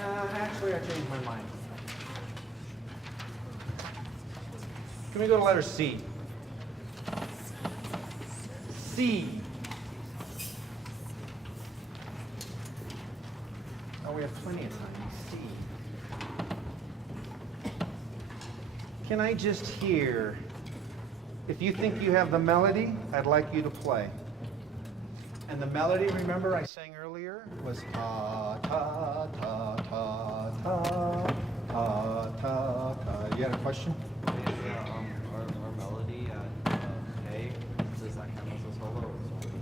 Actually, I changed my mind. Can we go to letter C? C. Oh, we have plenty of time. C. Can I just hear, if you think you have the melody, I'd like you to play. And the melody, remember I sang earlier, was ta ta ta ta ta ta ta ta. You had a question? Our melody at A, does that count as a solo or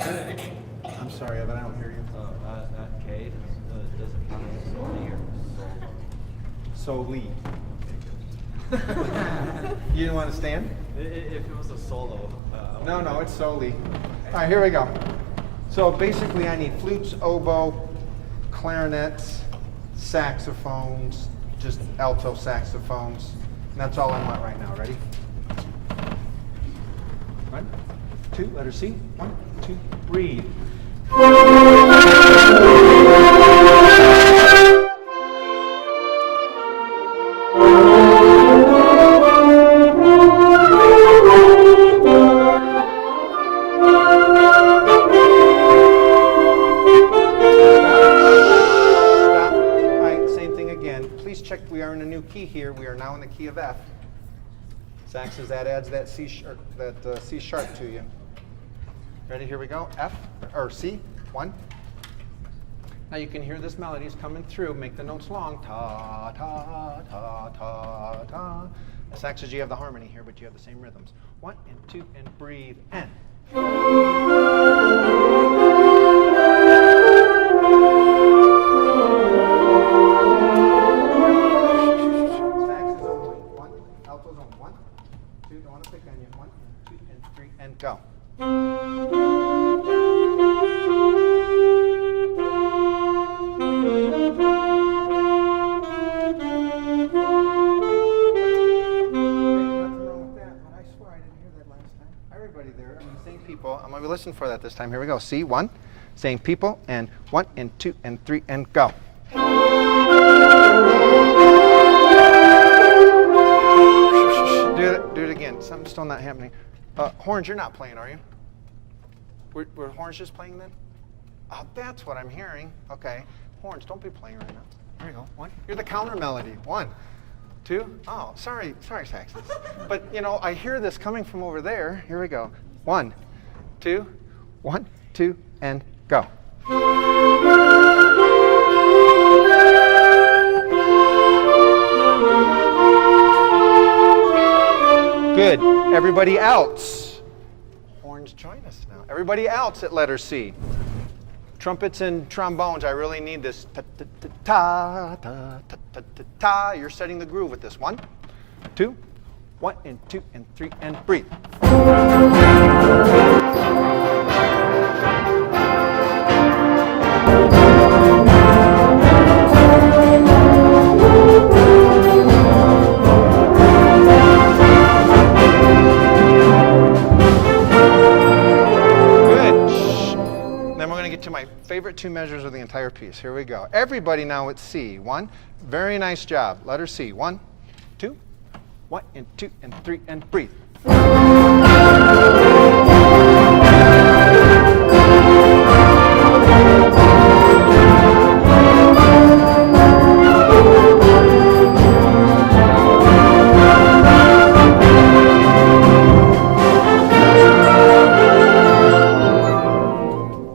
solo? I'm sorry, but I don't hear you. At K, does it count as a solo or solo? So lead. You didn't want to stand? If it was a solo. No, it's solely. All right, here we go. So basically I need flutes, oboe, clarinets, saxophones, just alto saxophones. And that's all I want right now. Ready? 1, 2, letter C. 1, 2, breathe. Here we are now in the key of F. Saxes, that adds that C sharp to you. Ready? Here we go. F or C. 1. Now you can hear this melody is coming through. Make the notes long. Ta ta ta ta ta. Saxes, you have the harmony here, but you have the same rhythms. 1 and 2 and breathe and. Go. Everybody there, same people. I'm going to listen for that this time. Here we go. See, 1, same people, and 1 and 2 and 3 and go. Do it again. Something's still not happening. Horns, you're not playing, are you? Were horns just playing then? Oh, that's what I'm hearing. Okay. Horns, don't be playing right now. Here you go. 1. You're the counter melody. 1, 2. Oh, sorry, saxes. But, you know, I hear this coming from over there. Here we go. 1, 2, 1, 2, and go. Good. Everybody else. Horns, join us now. Everybody else at letter C. Trumpets and trombones, I really need this. Ta ta ta ta ta ta ta ta. You're setting the groove with this. 1, 2, 1 and 2 and 3 and breathe. To my favorite 2 measures of the entire piece. Here we go. Everybody now at C. 1. Very nice job. Letter C. 1, 2, 1 and 2 and 3 and breathe.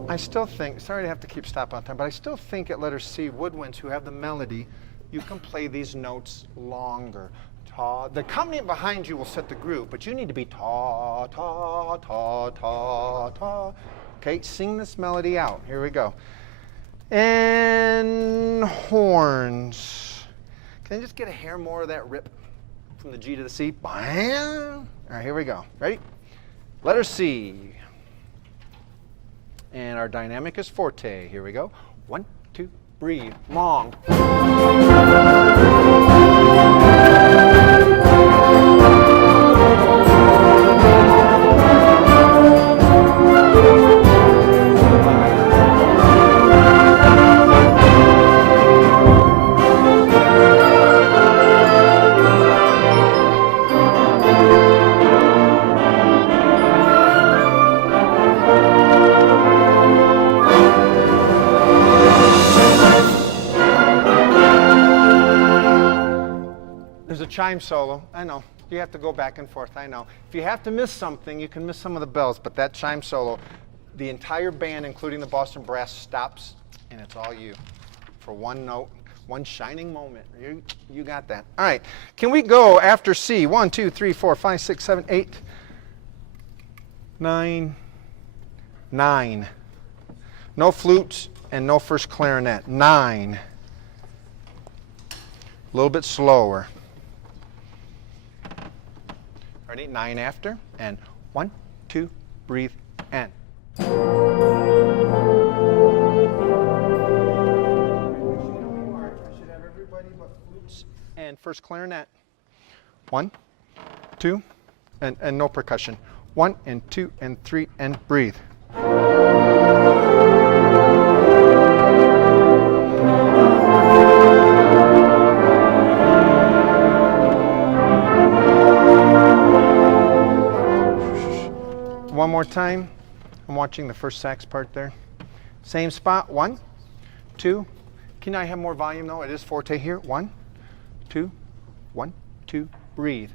I still think, sorry to have to keep stopping on time, but I still think at letter C, woodwinds who have the melody, you can play these notes longer. Ta. The accompaniment behind you will set the groove, but you need to be ta, ta, ta, ta, ta. Okay, sing this melody out. Here we go. And horns. Can I just get a hair more of that rip from the G to the C? Bam. All right, here we go. Ready? Letter C. And our dynamic is forte. Here we go. 1, 2, breathe. Long. chime solo. I know. You have to go back and forth. I know. If you have to miss something, you can miss some of the bells, but that chime solo, the entire band, including the Boston Brass, stops, and it's all you for one note, one shining moment. You got that. All right. Can we go after C? 1, 2, 3, 4, 5, 6, 7, 8, 9, 9. No flutes and no first clarinet. 9. A little bit slower. Ready? 9 after. And 1, 2, breathe, and. And first clarinet. 1, 2, and no percussion. 1 and 2 and 3 and breathe. One more time. I'm watching the first sax part there. Same spot. 1, 2. Can I have more volume though? It is forte here. 1, 2, 1, 2, breathe.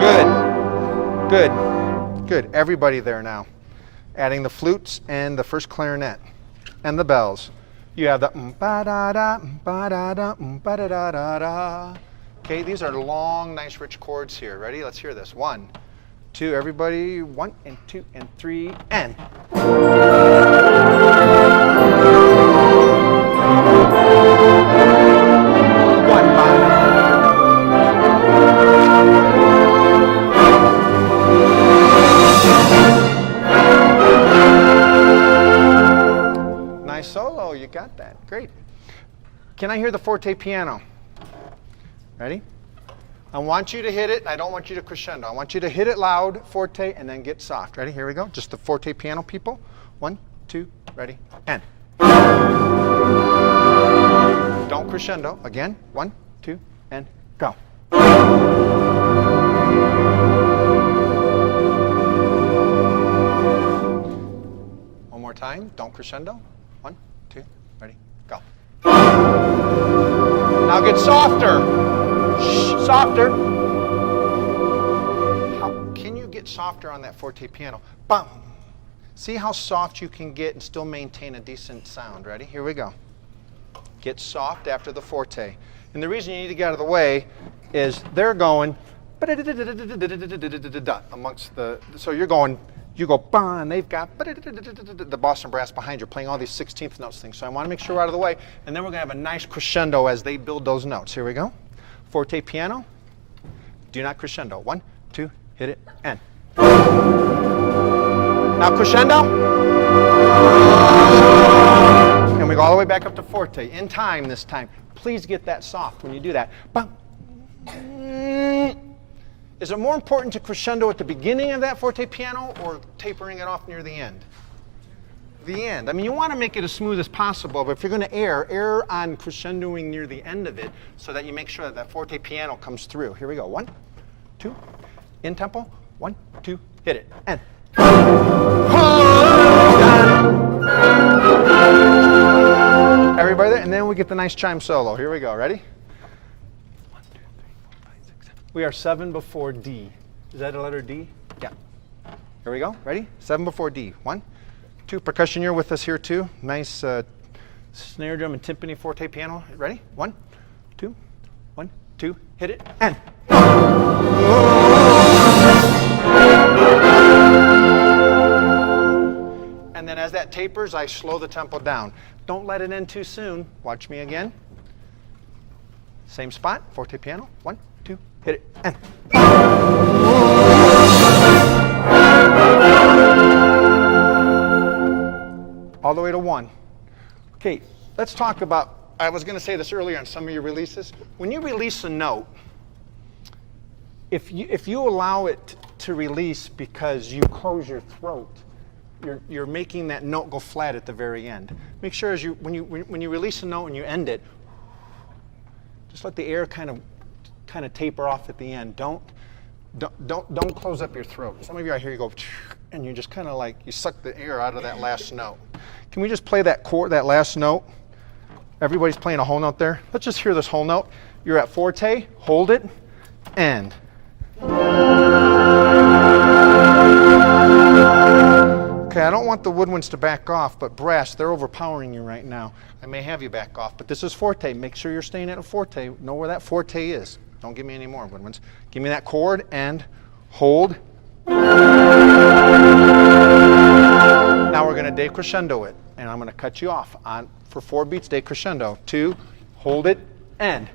Good, good, good. Everybody there now. Adding the flutes and the first clarinet and the bells. You have the ba-da-da, ba-da-da, ba-da-da-da-da. Okay, these are long, nice, rich chords here. Ready? Let's hear this. 1, 2, everybody. 1 and 2 and 3, and. Nice solo, you got that. Great. Can I hear the forte piano? Ready? I want you to hit it. I don't want you to crescendo. I want you to hit it loud, forte, and then get soft. Ready? Here we go. Just the forte piano people. 1, 2, ready, and. Don't crescendo. Again. 1, 2, and go. One more time. Don't crescendo. 1, 2, ready, go. Now get softer. Shh, softer. How can you get softer on that forte piano? Bum. See how soft you can get and still maintain a decent sound. Ready? Here we go. Get soft after the forte. And the reason you need to get out of the way is they're going amongst the, so you're going, you go, bah, and they've got the Boston Brass behind you playing all these 16th notes things. So I want to make sure we're out of the way, and then we're going to have a nice crescendo as they build those notes. Here we go. Forte piano. Do not crescendo. 1, 2, hit it, and. Now crescendo. And we go all the way back up to forte. In time this time. Please get that soft when you do that. Bum. Is it more important to crescendo at the beginning of that forte piano or tapering it off near the end? The end. I mean, you want to make it as smooth as possible, but if you're going to err on crescendoing near the end of it so that you make sure that that forte piano comes through. Here we go. 1, 2, in tempo. 1, 2, hit it, and. Everybody there, and then we get the nice chime solo. Here we go. Ready? 1, 2, 3, 4, 5, 6, 7. We are 7 before D. Is that a letter D? Yeah. Here we go. Ready? 7 before D. 1, 2. Percussion, you're with us here too. Nice snare drum and timpani forte piano. Ready? 1, 2, 1, 2. Hit it, and. And then as that tapers, I slow the tempo down. Don't let it end too soon. Watch me again. Same spot, forte piano. 1, 2, hit it, and. All the way to 1. Okay, let's talk about, I was going to say this earlier on some of your releases. When you release a note, if you allow it to release because you close your throat, you're making that note go flat at the very end. Make sure as when you release a note and you end it, just let the air kind of taper off at the end. Don't Don't close up your throat. Some of you I hear you go, and you just kind of like, you suck the air out of that last note. Can we just play that chord, that last note? Everybody's playing a whole note there. Let's just hear this whole note. You're at forte, hold it, end. Okay, I don't want the woodwinds to back off, but brass, they're overpowering you right now. I may have you back off, but this is forte. Make sure you're staying at a forte. Know where that forte is. Don't give me any more woodwinds. Give me that chord and hold. Now we're going to decrescendo it, and I'm going to cut you off on for 4 beats. Decrescendo. 2, hold it, end.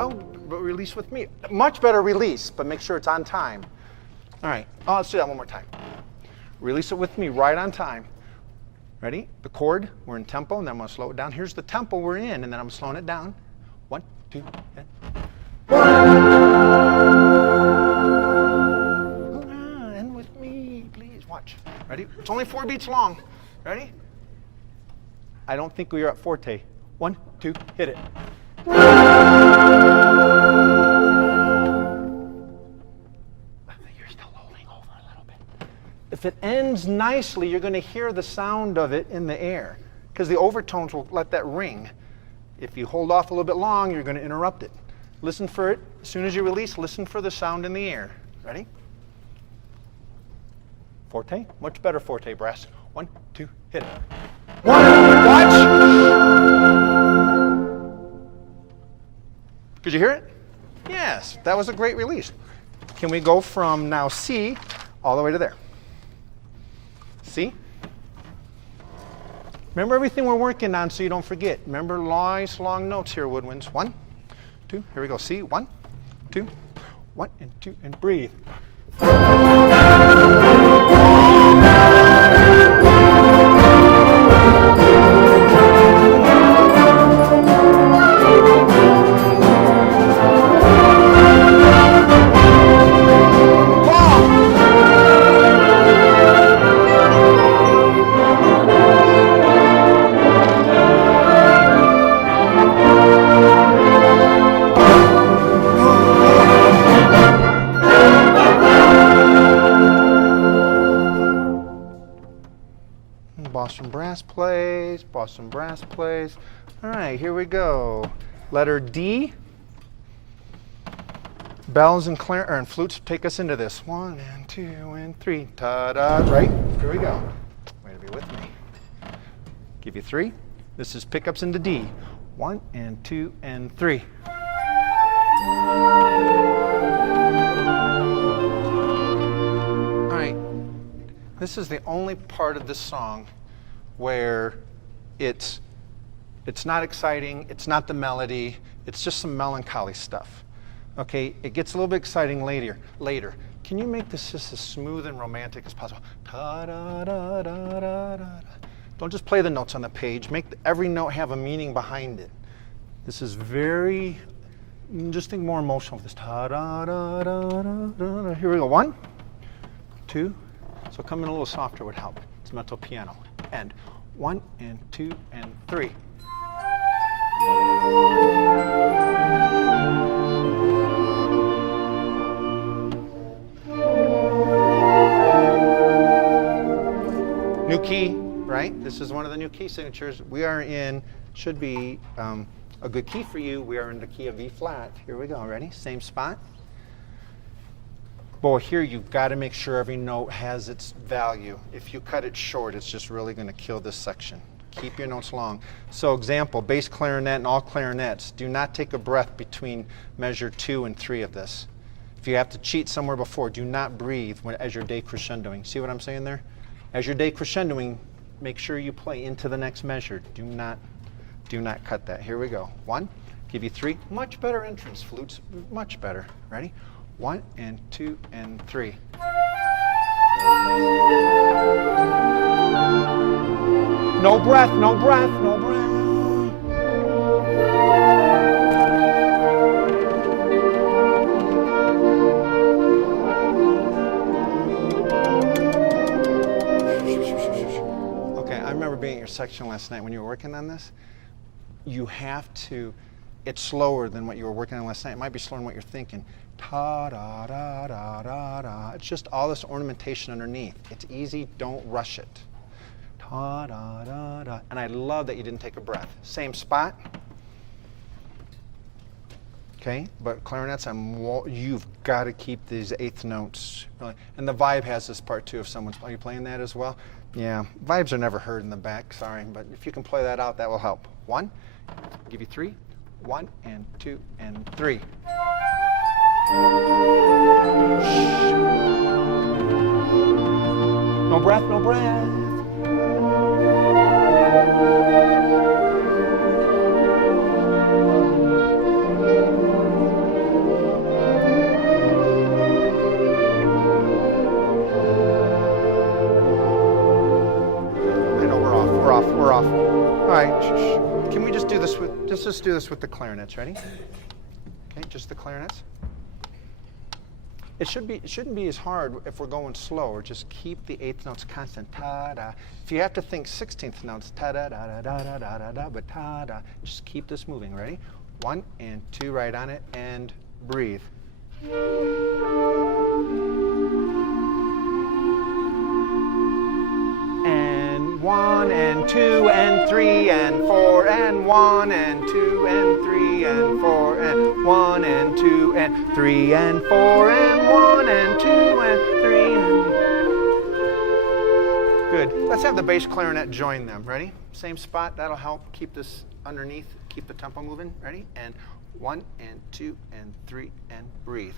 Oh, but release with me. Much better release, but make sure it's on time. All right. Oh, let's do that one more time. Release it with me right on time. Ready? The chord, we're in tempo, and then I'm going to slow it down. Here's the tempo we're in, and then I'm slowing it down. 1, 2, and 1. End with me, please. Watch. Ready? It's only 4 beats long. Ready? I don't think we are at forte. 1, 2, hit it. You're still holding over a little bit. If it ends nicely, you're going to hear the sound of it in the air because the overtones will let that ring. If you hold off a little bit long, you're going to interrupt it. Listen for it. As soon as you release, listen for the sound in the air. Ready? Forte. Much better forte, brass. 1, 2, hit it. 1, watch. Could you hear it? Yes, that was a great release. Can we go from now C all the way to there? C. Remember everything we're working on so you don't forget. Remember nice long notes here, woodwinds. 1, 2, here we go. C, 1, 2, 1 and 2, and breathe. Boston brass plays, Boston brass plays. All right, here we go. Letter D. Bells and flutes take us into this. 1 and 2 and 3. Ta-da! Right? Here we go. Way to be with me. Give you 3. This is pickups into D. 1 and 2 and 3. All right. This is the only part of this song where it's not exciting, it's not the melody, it's just some melancholy stuff. Okay, it gets a little bit exciting later. Can you make this just as smooth and romantic as possible? Ta-da-da-da-da-da. Don't just play the notes on the page. Make every note have a meaning behind it. This is very, just think more emotional with this. Ta-da-da-da-da-da. Here we go. 1, 2. So coming a little softer would help. It's mezzo piano. And 1 and 2 and 3. New key, right? This is one of the new key signatures. We are in, should be a good key for you. We are in the key of E flat. Here we go. Ready? Same spot. Boy, here you've got to make sure every note has its value. If you cut it short, it's just really going to kill this section. Keep your notes long. So example, bass clarinet and all clarinets, do not take a breath between measure 2 and 3 of this. If you have to cheat somewhere before, do not breathe as you're decrescendoing. See what I'm saying there? As you're decrescendoing, make sure you play into the next measure. Do not cut that. Here we go. 1, give you 3. Much better entrance, flutes, much better. Ready? 1 and 2 and 3. No breath, no breath, no breath. Okay, I remember being at your section last night when you were working on this. You have to it's slower than what you were working on last night. It might be slower than what you're thinking. Ta da da da da da. It's just all this ornamentation underneath. It's easy. Don't rush it. Ta da da da. And I love that you didn't take a breath. Same spot. Okay, but clarinets, you've got to keep these eighth notes. Really. And the vibe has this part too. If someone's, are you playing that as well? Yeah, vibes are never heard in the back, sorry. But if you can play that out, that will help. 1, I'll give you 3. 1 and 2 and 3. No breath, no breath. We're off. All right, can we just do this with, let's do this with the clarinets, ready? Okay, just the clarinets. It shouldn't be as hard if we're going slower. Just keep the eighth notes constant. Ta-da. If you have to think 16th notes, ta-da-da-da-da-da-da-da, but ta-da. Just keep this moving, ready? 1 and 2, right on it, and breathe. And 1 and 2 and 3 and 4 and 1 and 2 and 3 and 4 and 1 and 2 and 3 and 4 and 1 and 2 and 3 and... Good. Let's have the bass clarinet join them. Ready? Same spot. That'll help keep this underneath. Keep the tempo moving. Ready? And 1 and 2 and 3 and breathe.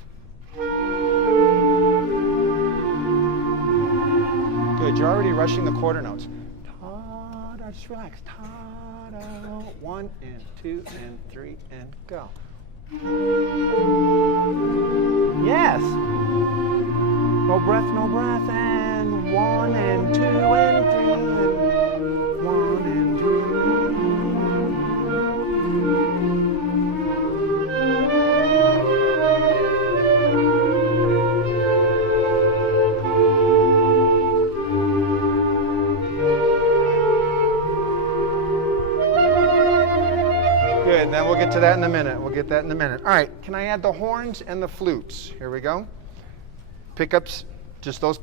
Good. You're already rushing the quarter notes. Ta-da. Just relax. Ta-da. 1 and 2 and 3 and go. Yes. No breath, no breath. And 1 and 2 and 3 and 1 and 2. Good, then we'll get to that in a minute. We'll get that in a minute. All right, can I add the horns and the flutes? Here we go. Pickups, just those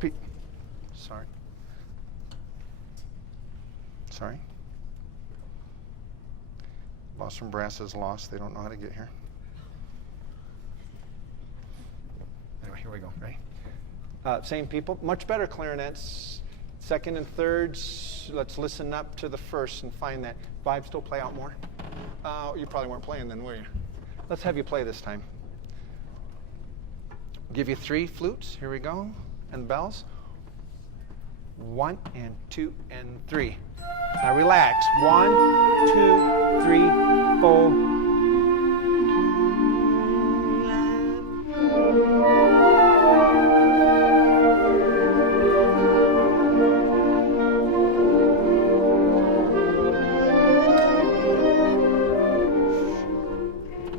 Sorry. Boston Brass is lost. They don't know how to get here. Anyway, here we go. Ready? Same people. Much better clarinets. Second and thirds. Let's listen up to the first and find that. Vibe still play out more? You probably weren't playing then, were you? Let's have you play this time. I'll give you 3 flutes. Here we go. And bells. 1 and 2 and 3. Now relax. 1, 2, 3, 4.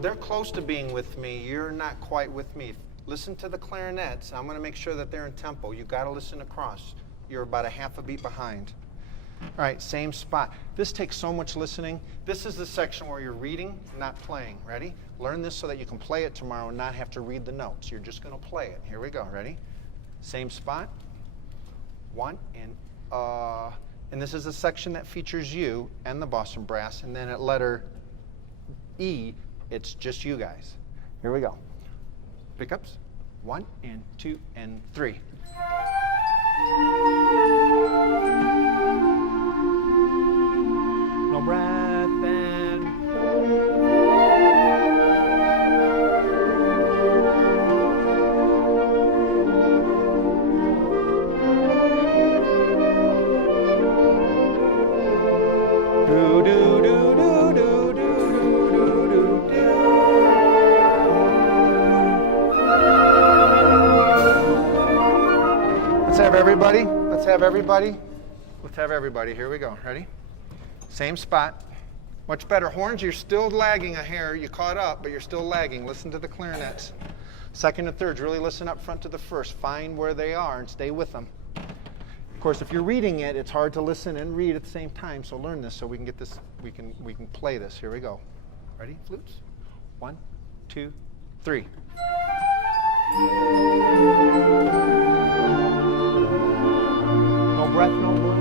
They're close to being with me. You're not quite with me. Listen to the clarinets. I'm going to make sure that they're in tempo. You've got to listen across. You're about a half a beat behind. All right, same spot. This takes so much listening. This is the section where you're reading, not playing. Ready? Learn this so that you can play it tomorrow and not have to read the notes. You're just going to play it. Here we go. Ready? Same spot. 1 and this is the section that features you and the Boston Brass. And then at letter E, it's just you guys. Here we go. Pickups. 1 and 2 and 3. No breath and... Do, do, do, do, do, do, do, do, do. Let's have everybody. Let's have everybody. Let's have everybody. Here we go. Ready? Same spot. Much better. Horns, you're still lagging a hair. You caught up, but you're still lagging. Listen to the clarinets. Second and thirds, really listen up front to the first. Find where they are and stay with them. Of course, if you're reading it, it's hard to listen and read at the same time. So learn this so we can get this. We can play this. Here we go. Ready? Flutes. 1, 2, 3. No breath, no breath.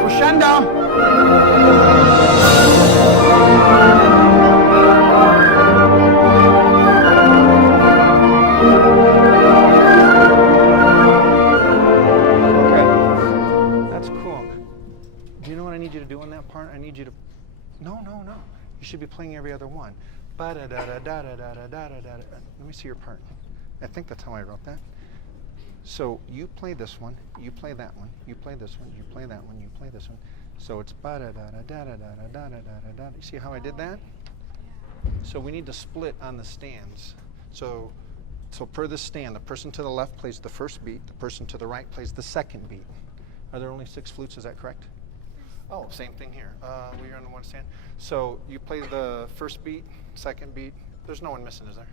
Crescendo. I need you to, no. You should be playing every other one. Ba-da-da-da-da-da-da-da-da-da. Let me see your part. I think that's how I wrote that. So you play this one, you play that one, you play this one, you play that one, you play this one. So it's ba-da-da-da-da-da-da-da-da-da-da. You see how I did that? So we need to split on the stands. So per the stand, the person to the left plays the first beat, the person to the right plays the second beat. Are there only 6 flutes, is that correct? Oh, same thing here. We're on the one stand. So you play the first beat, second beat. There's no one missing, is there?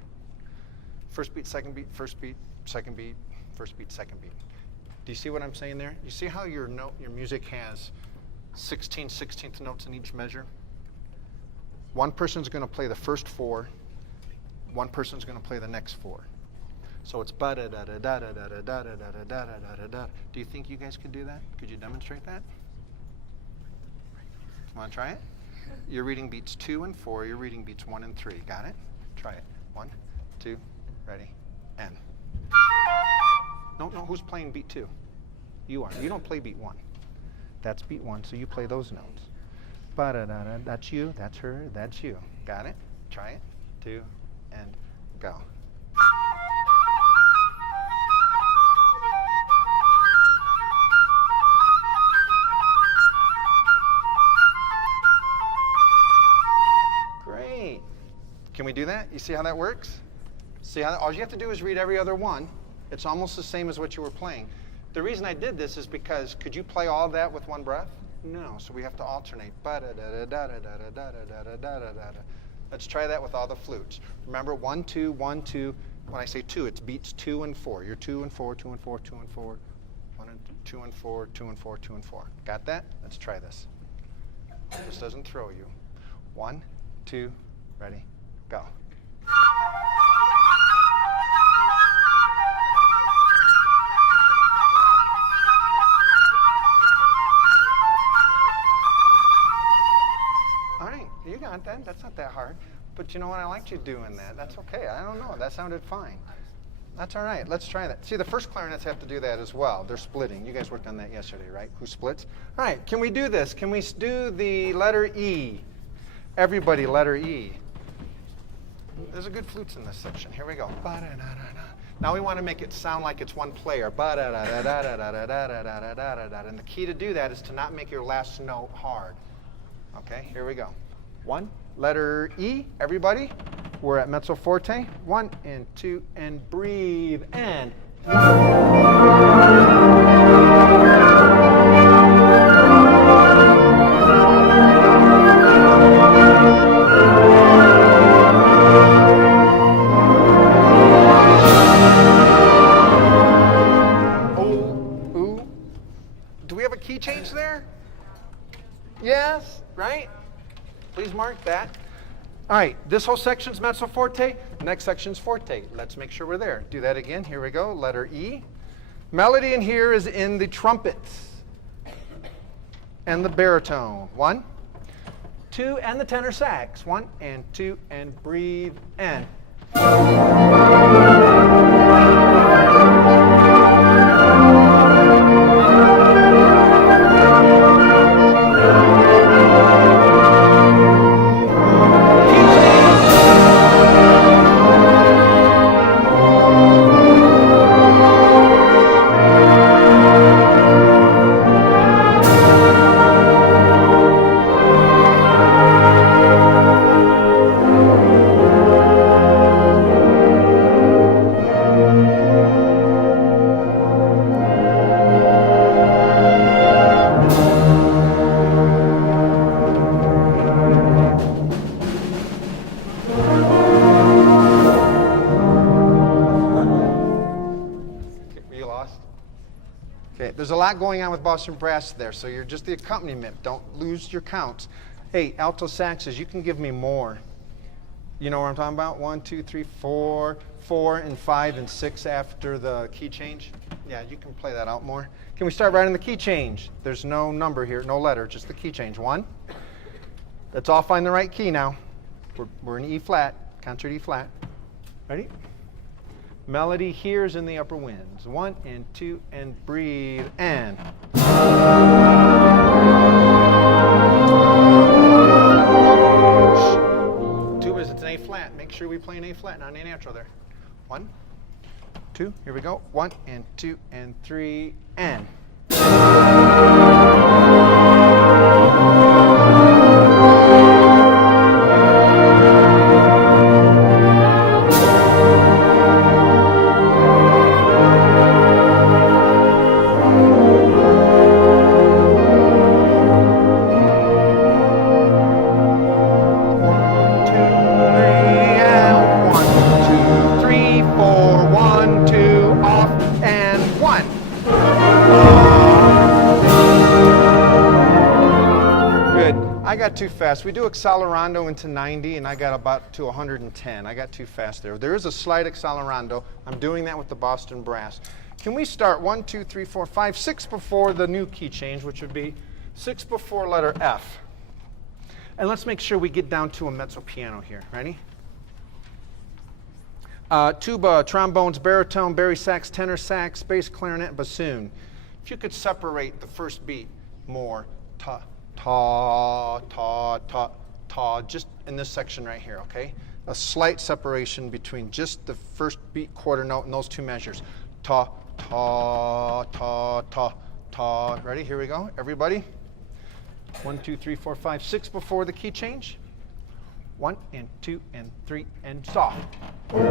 First beat, second beat, first beat, second beat, first beat, second beat. Do you see what I'm saying there? You see how your music has 16 16th notes in each measure? One person's going to play the first 4. One person's going to play the next 4. So it's ba da da da da da da da da da da da da da. Do you think you guys could do that? Could you demonstrate that? Want to try it? You're reading beats 2 and 4. You're reading beats 1 and 3. Got it? Try it. 1, 2, ready, and. No. Who's playing beat 2? You are. You don't play beat 1. That's beat 1. So you play those notes. Ba-da-da-da. That's you. That's her. That's you. Got it? Try it. 2 and go. Can we do that? You see how that works? See how all you have to do is read every other one. It's almost the same as what you were playing. The reason I did this is because could you play all that with one breath? No, so we have to alternate. Let's try that with all the flutes. Remember 1, 2, 1, 2. When I say 2, it's beats 2 and 4. You're 2 and 4, 2 and 4, 2 and 4. 1 and 2 and 4, 2 and 4, 2 and 4. Got that? Let's try this. This doesn't throw you. 1, 2, ready. Go. All right, you got that. That's not that hard. But you know what? I liked you doing that. That's okay. I don't know. That sounded fine. That's all right. Let's try that. See, the first clarinets have to do that as well. They're splitting. You guys worked on that yesterday, right? Who splits? All right, can we do this? Can we do the letter E? Everybody, letter E. There's a good flutes in this section. Here we go. Now we want to make it sound like it's one player. And the key to do that is to not make your last note hard. Okay, here we go. 1, letter E. Everybody, we're at mezzo forte. 1 and 2 and breathe and. Key change there? Yes, right? Please mark that. All right, this whole section's mezzo forte. Next section's forte. Let's make sure we're there. Do that again. Here we go. Letter E. Melody in here is in the trumpets and the baritone. 1, 2, and the tenor sax. 1 and 2 and breathe and. lot going on with Boston Brass there, so you're just the accompaniment. Don't lose your counts. Hey, alto saxes, you can give me more. You know what I'm talking about? 1, 2, 3, 4, 4 and 5 and 6 after the key change. Yeah, you can play that out more. Can we start right in the key change? There's no number here, no letter, just the key change. 1. Let's all find the right key now. We're in E flat, concert E flat. Ready? Melody here's in the upper winds. 1 and 2 and breathe and. Tubas, it's an A flat. Make sure we play an A flat, not an A natural there. 1, 2, here we go. 1 and 2 and 3 and. I got too fast. We do accelerando into 90, and I got about to 110. I got too fast there. There is a slight accelerando. I'm doing that with the Boston Brass. Can we start 1, 2, 3, 4, 5, 6 before the new key change, which would be 6 before letter F. And let's make sure we get down to a mezzo piano here. Ready? Tuba, trombones, baritone, bari sax, tenor sax, bass, clarinet, bassoon. If you could separate the first beat more, ta, ta, ta, ta, ta, just in this section right here, okay? A slight separation between just the first beat quarter note and those two measures. Ta, ta, ta, ta, ta. Ready? Here we go. Everybody. 1, 2, 3, 4, 5, 6 before the key change. 1 and 2 and 3 and soft. 2, 3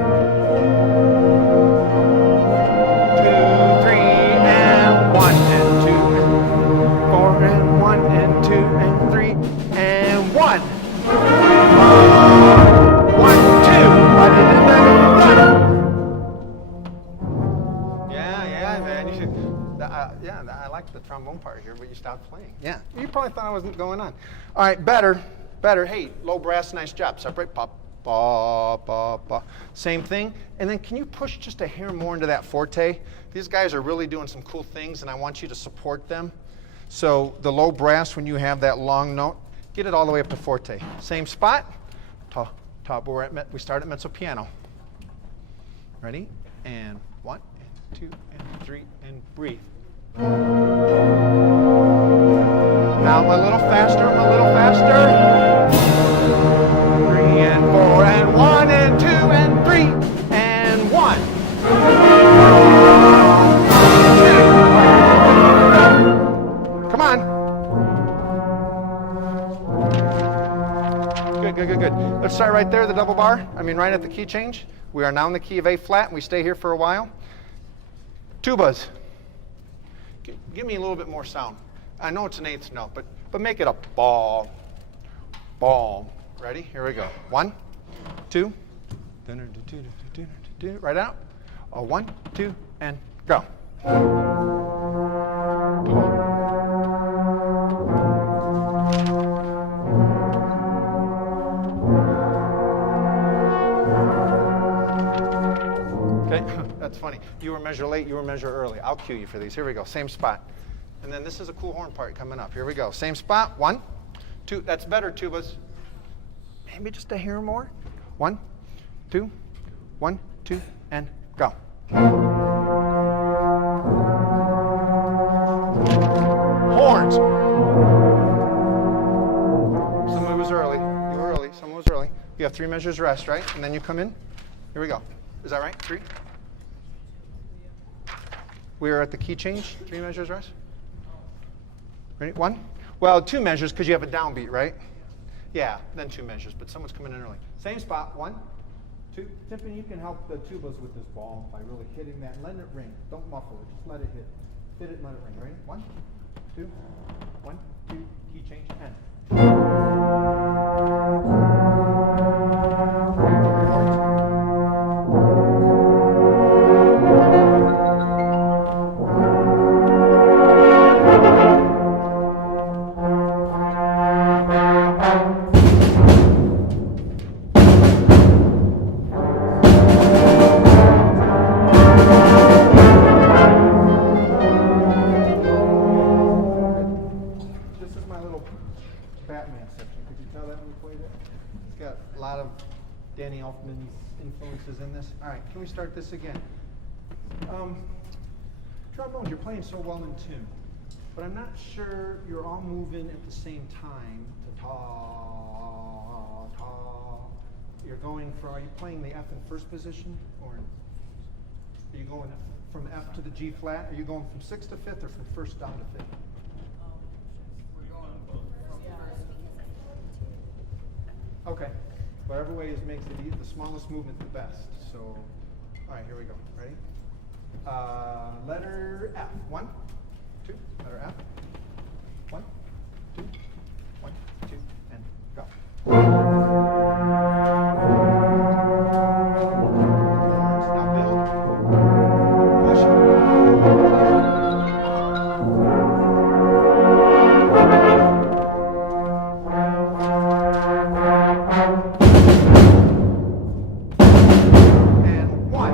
and 1 and 2 and 4 and 1 and 2 and 3 and 1. 1, 2. Yeah, man. You should. I like the trombone part here, but you stopped playing. Yeah, you probably thought I wasn't going on. All right, better. Hey, low brass, nice job. Separate, pop, ba, ba, ba. Same thing. And then can you push just a hair more into that forte? These guys are really doing some cool things, and I want you to support them. So the low brass, when you have that long note, get it all the way up to forte. Same spot. Ta, ta. But we start at mezzo piano. Ready? And 1 and 2 and 3 and breathe. Now a little faster, a little faster. 3 and 4 and 1 and 2 and 3 and 1. 2. Come on. Good. Let's start right there, the double bar. Right at the key change. We are now in the key of A flat, and we stay here for a while. Tubas. Give me a little bit more sound. I know it's an eighth note, but make it a ball. Ready? Here we go. 1, 2. Right out. 1, 2, and go. Okay, that's funny. You were measure late, you were measure early. I'll cue you for these. Here we go. Same spot. And then this is a cool horn part coming up. Here we go. Same spot. 1, 2. That's better, tubas. Maybe just a hair more. 1, 2. 1, 2, and go. Horns. Someone was early. You were early. Someone was early. You have 3 measures rest, right? And then you come in. Here we go. Is that right? 3? We are at the key change. 3 measures rest. Ready? 1? Well, 2 measures because you have a downbeat, right? Yeah, then 2 measures, but someone's coming in early. Same spot. 1, 2. Tiffany, you can help the tubas with this ball by really hitting that and letting it ring. Don't muffle it. Just let it hit. Hit it and let it ring. Ready? 1, 2. 1, 2. Key change. 10. little Batman section. Could you tell that when we played it? It's got a lot of Danny Elfman's influences in this. All right, can we start this again? Trombones, you're playing so well in tune, but I'm not sure you're all moving at the same time. Ta, ta. You're going for, are you playing the F in first position? Or are you going from F to the G flat? Are you going from 6th to 5th or from 1st down to 5th? We're going from first. Okay. Whatever way makes it easy, the smallest movement the best. So, all right, here we go. Ready? Letter F. 1, 2. Letter F. 1, 2. 1, 2, and go. Now build. Push. And 1.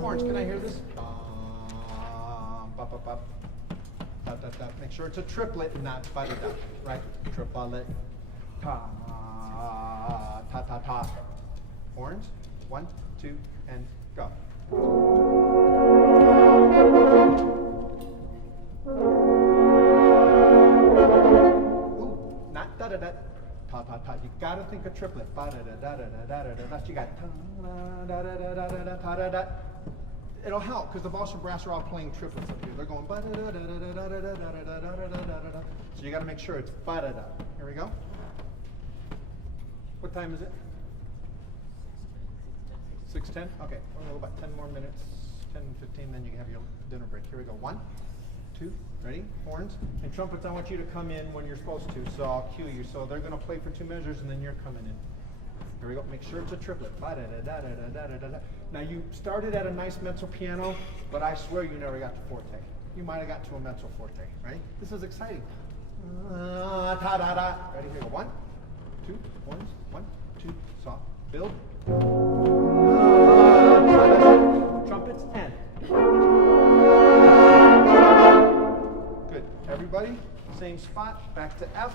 Horns, can I hear this? Bop, bop, bop. Dot, dot, dot. Make sure it's a triplet and not ba-da-da, right? Triplet. Ta, ta, ta, ta. Horns. 1, 2, and go. Ooh, not da-da-da. Ta, ta, ta. You gotta think a triplet. Ba-da-da-da-da-da-da-da-da. You got ta-da-da-da-da-da-da-da-da. It'll help because the Boston Brass are all playing triplets up here. They're going ba-da-da-da-da-da-da-da-da-da-da-da-da. So you got to make sure it's ba-da-da. Here we go. What time is it? 6:10? Okay, we're going to go about 10 more minutes, 10, 15, then you can have your dinner break. Here we go. 1, 2, ready? Horns. And trumpets, I want you to come in when you're supposed to, so I'll cue you. So they're going to play for 2 measures, and then you're coming in. Here we go. Make sure it's a triplet. Ba-da-da-da-da-da-da-da-da. Now, you started at a nice mezzo piano, but I swear you never got to forte. You might have got to a mezzo forte, right? This is exciting. Ta-da-da. Ready? Here we go. 1, 2, horns. 1, 2, soft. Build. Trumpets, and. Good. Everybody, same spot. Back to F.